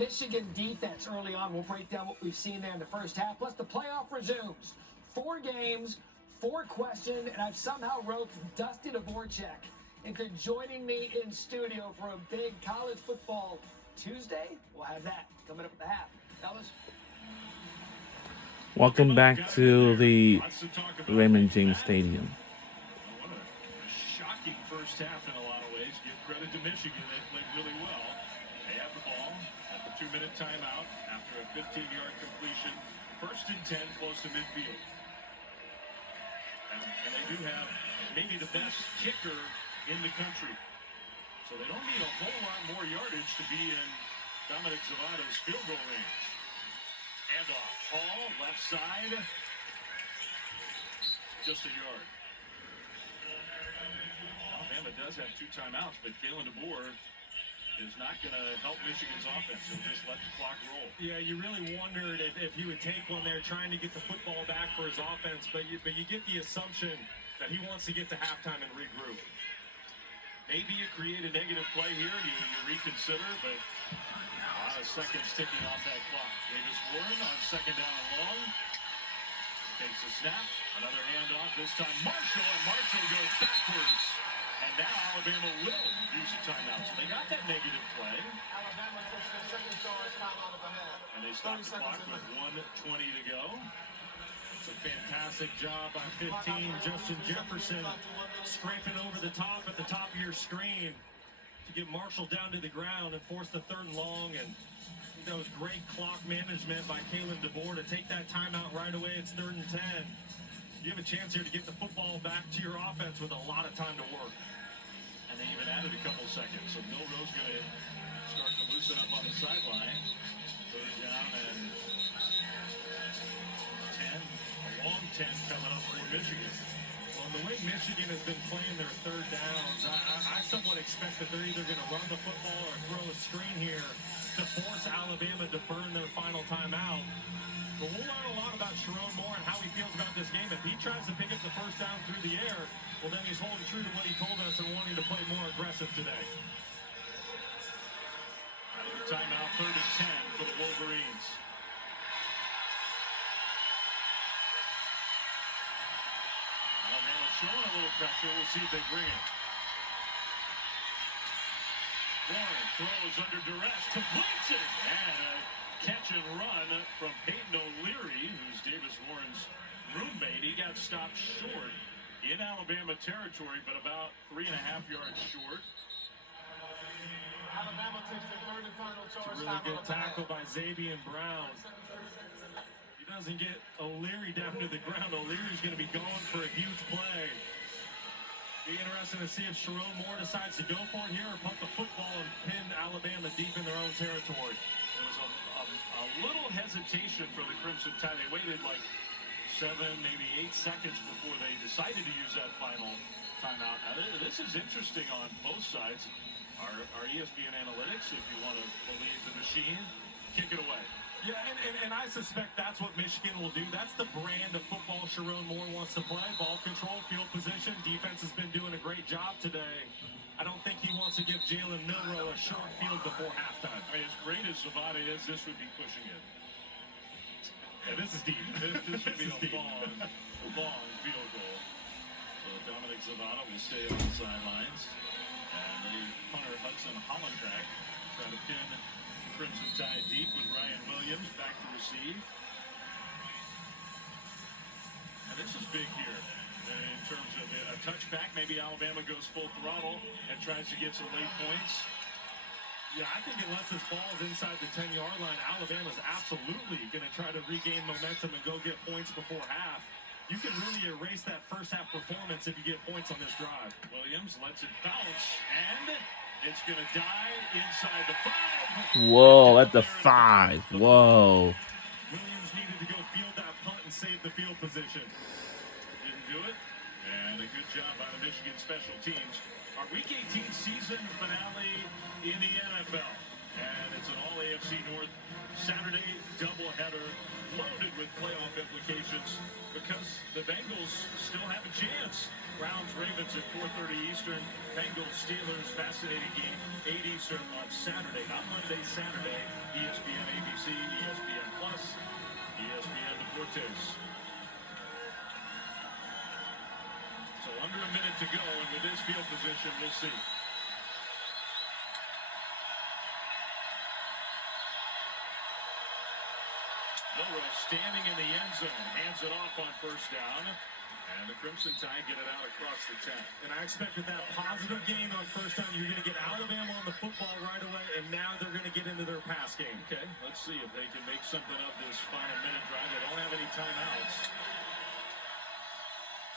Michigan defense early on. We'll break down what we've seen there in the first half. Plus, the playoff resumes. 4 games, 4 questions, and I've somehow roped Dusty Dvorak into joining me in studio for a big college football Tuesday. We'll have that coming up at the half. Fellas? Welcome back to the Raymond James Stadium. What a shocking first half in a lot of ways. Give credit to Michigan. They played really well. They have the ball at the 2-minute timeout after a 15-yard completion. 1st and 10, close to midfield. And they do have maybe the best kicker in the country. So they don't need a whole lot more yardage to be in Dominic Zavada's field goal range. Handoff. Hall, left side. Just a yard. Alabama does have 2 timeouts, but Kalen DeBoer is not going to help Michigan's offense. He'll just let the clock roll. Yeah, you really wondered if he would take one there trying to get the football back for his offense, but you get the assumption that he wants to get to halftime and regroup. Maybe you create a negative play here and you reconsider, but a lot of seconds ticking off that clock. Davis Warren on 2nd down and long. Takes a snap. Another handoff. This time Marshall, and Marshall goes backwards. And now Alabama will use a timeout. So they got that negative play. Alabama takes their second charge timeout of the half. And they stop the clock with 1:20 to go. It's a fantastic job by 15. Justin Jefferson scraping over the top at the top of your screen to get Marshall down to the ground and force the 3rd and long. And that was great clock management by Kalen DeBoer to take that timeout right away. It's 3rd and 10. You have a chance here to get the football back to your offense with a lot of time to work. And they even added a couple seconds. So Milroe's going to start to loosen up on the sideline. 3rd down and 10. A long 10 coming up for Michigan. Well, the way Michigan has been playing their 3rd downs, I somewhat expect that they're either going to run the football or throw a screen here to force Alabama to burn their final timeout. But we'll learn a lot about Sherrone Moore and how he feels about this game. If he tries to pick up the 1st down through the air, well, then he's holding true to what he told us and wanting to play more aggressive today. Timeout, 3rd and 10 for the Wolverines. Alabama showing a little pressure. We'll see if they bring it. Warren throws under duress, completes it, and a catch and run from Peyton O'Leary, who's Davis Warren's roommate. He got stopped short in Alabama territory, but about 3.5 yards short. Alabama takes their 3rd and final charge. It's a really good tackle by Xavier Brown. He doesn't get O'Leary down to the ground. O'Leary's going to be going for a huge play. Be interesting to see if Sherrone Moore decides to go for it here or pump the football and pin Alabama deep in their own territory. There was a little hesitation for the Crimson Tide. They waited like 7, maybe 8 seconds before they decided to use that final timeout. Now, this is interesting on both sides. Our ESPN analytics, if you want to believe the machine, kick it away. Yeah, and I suspect that's what Michigan will do. That's the brand of football Sherrone Moore wants to play. Ball control, field position. Defense has been doing a great job today. I don't think he wants to give Jalen Milroe a short field before halftime. I mean, as great as Zavada is, this would be pushing it. Yeah, this is deep. This would be a long field goal. So Dominic Zavada will stay on the sidelines. And the punter Hudson Hollenbeck try to pin Crimson Tide deep with Ryan Williams back to receive. And this is big here in terms of a touchback. Maybe Alabama goes full throttle and tries to get some late points. Yeah, I think unless this ball is inside the 10-yard line, Alabama's absolutely going to try to regain momentum and go get points before half. You can really erase that first half performance if you get points on this drive. Williams lets it bounce, and it's going to die inside the 5. Whoa, at the 5. Whoa. Williams needed to go field that punt and save the field position. Didn't do it, and a good job by the Michigan special teams. Our Week 18 season finale in the NFL, and it's an all-AFC North Saturday doubleheader loaded with playoff implications because the Bengals still have a chance. Browns, Ravens at 4:30 Eastern. Bengals, Steelers, fascinating game, 8 Eastern on Saturday. Not Monday, Saturday. ESPN. Fuentes. So under a minute to go, and with this field position, we'll see. Milroe standing in the end zone, hands it off on first down, and the Crimson Tide get it out across the 10. And I expect with that positive gain on first down, you're going to get Alabama on the football right away, and now they're going to get into their pass game. Okay, let's see if they can make something of this final minute drive. They don't have any timeouts.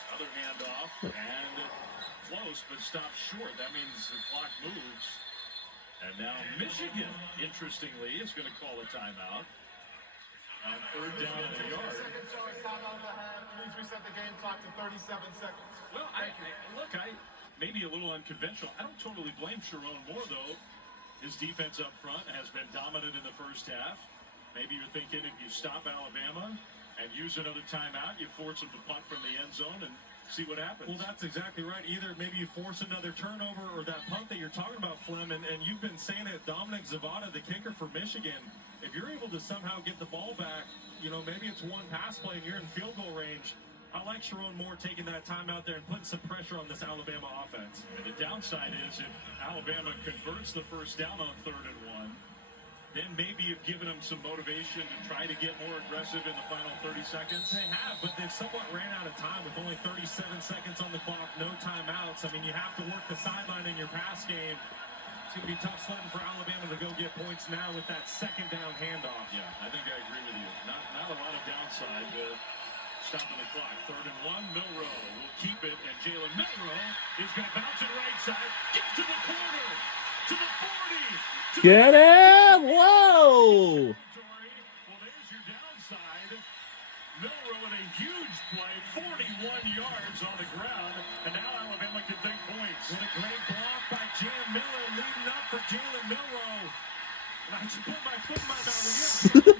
Another handoff, and close, but stopped short. That means the clock moves. And now Michigan, interestingly, is going to call a timeout. On third down and a yard. Second choice, timeout of the half. Please reset the game clock to 37 seconds. Well, I maybe a little unconventional. I don't totally blame Sharon Moore, though. His defense up front has been dominant in the first half. Maybe you're thinking if you stop Alabama and use another timeout, you force them to punt from the end zone and see what happens. Well, that's exactly right. Either maybe you force another turnover or that punt that you're talking about, Flem, and you've been saying it, Dominic Zavada, the kicker for Michigan, if you're able to somehow get the ball back, you know, maybe it's one pass play and you're in field goal range. I like Sharon Moore taking that time out there and putting some pressure on this Alabama offense. And the downside is if Alabama converts the first down on 3rd and 1, then maybe you've given them some motivation to try to get more aggressive in the final 30 seconds. They have, but they've somewhat ran out of time with only 37 seconds on the clock, no timeouts. I mean, you have to work the sideline in your pass game. It's going to be tough sledding for Alabama to go get points now with that second down handoff. Yeah, I think I agree with you. Not a lot of downside to stopping the clock. 3rd and 1, Milroe will keep it, and Jalen Milroe is going to bounce it right side, get to the corner, to the 40. Get it! Whoa! Well, there's your downside. Milroe with a huge play, 41 yards on the ground, and now Alabama can take points. What a great block by Jam Miller leading up for Jalen Milroe. And I just put my foot in my mouth with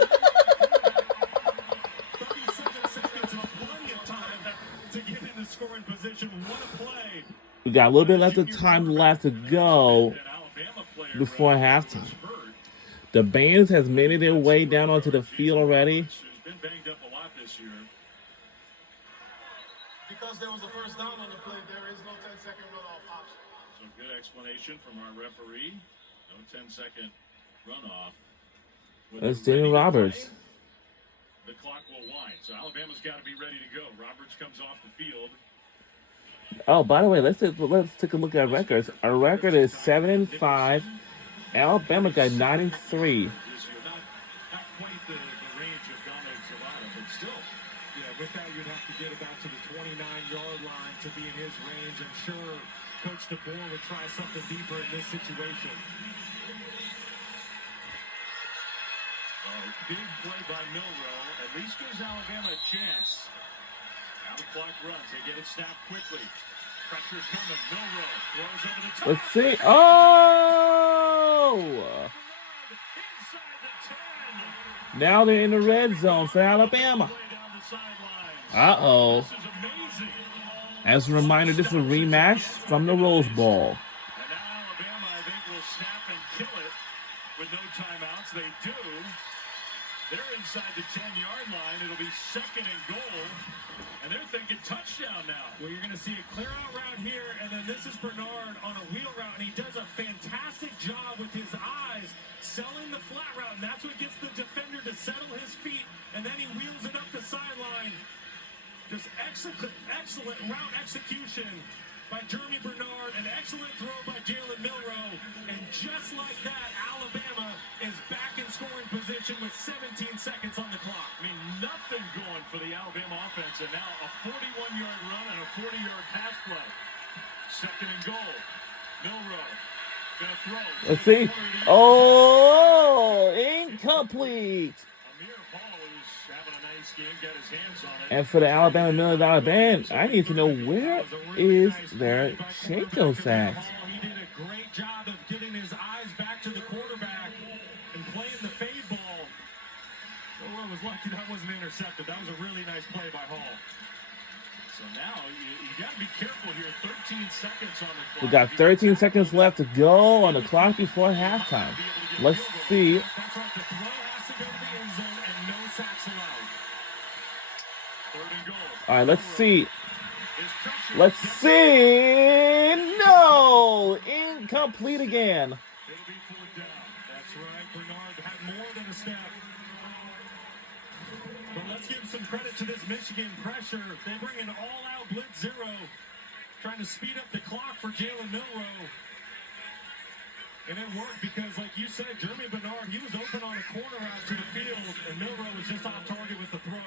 37 seconds is plenty of time to get into scoring position. What a play. We got a little bit left of time left to go before halftime. The Bands has made their way down onto the field already. Who's been banged up a lot this year. Because there was a first down on the play, there is no 10-second runoff option. So good explanation from our referee. No 10-second runoff. That's Daniel Roberts. The clock will wind. So Alabama's got to be ready to go. Roberts comes off the field. Oh, by the way, let's take a look at records. Our record is 7-5. Alabama got 9-3. This year, not quite the range of Dominic Zavada, but still. Yeah, with that, you'd have to get about to the 29-yard line to be in his range. I'm sure Coach DeBoer would try something deeper in this situation. Big play by Milroe. At least gives Alabama a chance. Now the clock runs. They get it snapped quickly. Pressure coming. Milroe throws over the top. Let's see. Oh! Inside the 10. Now they're in the red zone for Alabama. Play down the sidelines. Uh-oh. This is amazing. As a reminder, this is a rematch from the Rose Bowl. And now Alabama, I think, will snap and kill it with no timeouts. They do. They're inside the 10-yard line. It'll be 2nd and goal. And they're thinking touchdown now. Well, you're going to see a clear out route here, and then this is Bernard on a wheel route, and he does a fantastic job with his eyes selling the flat route, and that's what gets the defender to settle his feet, and then he wheels it up the sideline. Just excellent route execution by Jeremy Bernard, an excellent throw by Jalen Milroe, and just like that, Alabama is back in scoring position with 17 seconds on the clock. I mean, nothing going for the Alabama offense, and now a 41-yard run and a 40-yard pass play. 2nd and goal. Milroe gonna throw. Let's see. Oh, incomplete. Amir Hall, who's having a nice game, got his hands on it. And for the Alabama $1 Million Band, I need to know where is their Shakos at? He did a great job of getting his eyes back to the quarterback and playing the fade ball. Well, I was lucky that wasn't intercepted. That was a really nice play by Hall. So now you got to be careful here. 13 seconds on the clock. We got 13 seconds left to go on the clock before halftime. Let's see. That's right. The throw has to go to the end zone and no sacks allowed. All right, let's see. Let's see. No, incomplete again. It'll be fourth down. That's right. Bernard had more than a step. But let's give some credit to this Michigan pressure. They bring an all-out blitz zero, trying to speed up the clock for Jalen Milroe. And it worked because, like you said, Jeremy Bernard, he was open on a corner out to the field, and Milroe was just off target with the throw.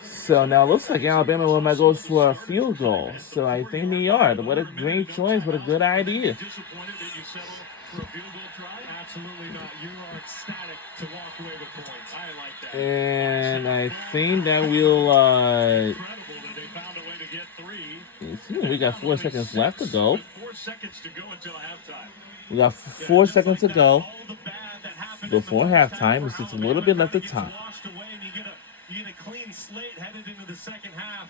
So now it looks like Alabama might go for a field goal. So I think they are. What a great choice. What a good idea. Disappointed that you settled for a field goal try? Absolutely not. You are ecstatic to walk away with points. I like that. And I think that we'll, Incredible that they found a way to get 3. we got 4 seconds left to go. With 4 seconds to go until halftime. We got 4 seconds to go All the bad that happened before in the first halftime. half It's for just a little bit left of Alabama time. gets washed away, and you get a clean slate headed into the second half.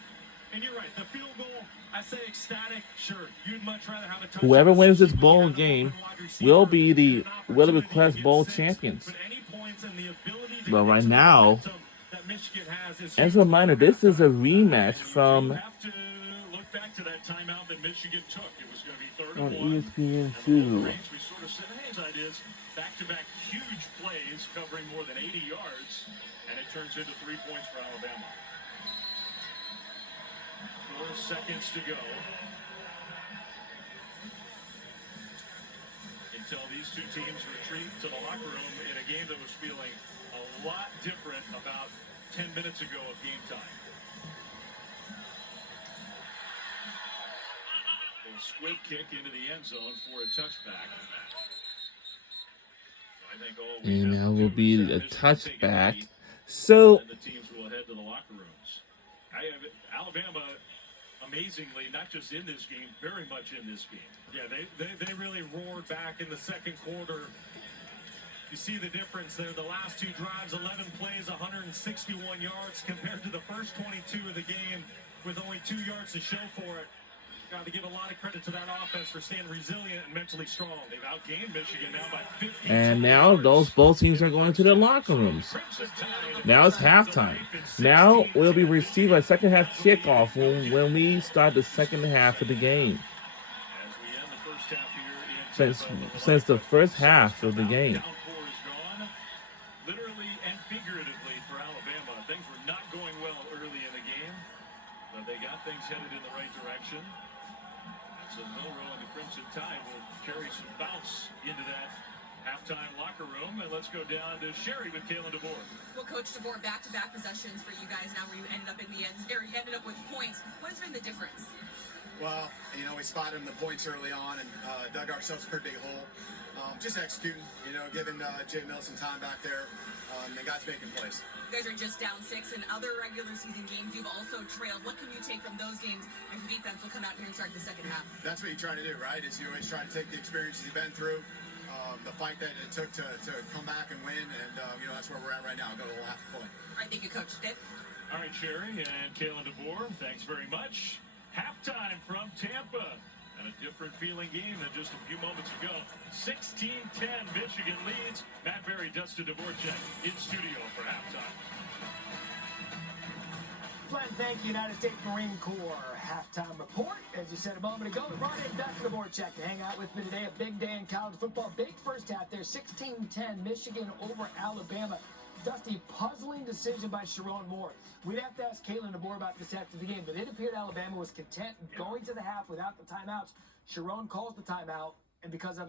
And you're right, the field goal, I say ecstatic. Sure, you'd much rather have a touchdown. Whoever wins this bowl game will be the Willie Quest Bowl champions. But any points and the ability to But get right to the now, momentum that Michigan has is as a reminder, this is a rematch from You have to look back to that timeout that Michigan took. It was going to be 3rd on and 1. ESPN2. Wolverines, we sort of said, hey, that is back-to-back huge plays covering more than 80 yards, and it turns into 3 points for Alabama. 4 seconds to go until these two teams retreat to the locker room in a game that was feeling a lot different about 10 minutes ago of game time. A squib kick into the end zone for a touchback. I think all we And have now to will do be is a have Michigan take a touchback. lead, So and the teams will head to the locker rooms. Alabama, amazingly, not just in this game, very much in this game. Yeah, they really roared back in the second quarter. You see the difference there. The last 2 drives, 11 plays, 161 yards compared to the first 22 of the game with only 2 yards to show for it. Got to give a lot of credit to that offense for staying resilient and mentally strong. They've outgained Michigan now by 50. and now those both teams are going to their locker rooms. Now it's halftime. Now we'll be receiving a second half kickoff when we start the second half of the game. As we end the first half here in Since the first half of the game. Downpour is gone, literally and figuratively for Alabama. Things were not going well early in the game, but they got things headed in the right direction. So Milroe and the Crimson Tide will carry some bounce into that halftime locker room. And let's go down to Sherry with Kalen DeBoer. Well, Coach DeBoer, back-to-back possessions for you guys now where you ended up in the end, or you ended up with points. What has been the difference? Well, we spotted the points early on and dug ourselves a pretty big hole. Just executing, giving Jay Mills some time back there. And guys making plays. You guys are just down 6. In other regular season games, you've also trailed. What can you take from those games, and defense will come out here and start the second half? That's what you try to do, right? Is you always try to take the experiences you've been through, the fight that it took to come back and win, and that's where we're at right now. Got a little half a point. All right, thank you, Coach. Dave? All right, Sherry and Kalen DeBoer, thanks very much. Halftime from Tampa. And a different feeling game than just a few moments ago. 16-10, Michigan leads. Matt Berry, Dustin Dvorak in studio for halftime. Glenn, thank you, United States Marine Corps halftime report. As you said a moment ago, we brought in Dustin Dvorak to hang out with me today. A big day in college football. Big first half there, 16-10, Michigan over Alabama. Dusty, puzzling decision by Sherrone Moore. We'd have to ask Kalen DeBoer about this after the game, but it appeared Alabama was content going to the half without the timeouts. Sherrone calls the timeout, and because of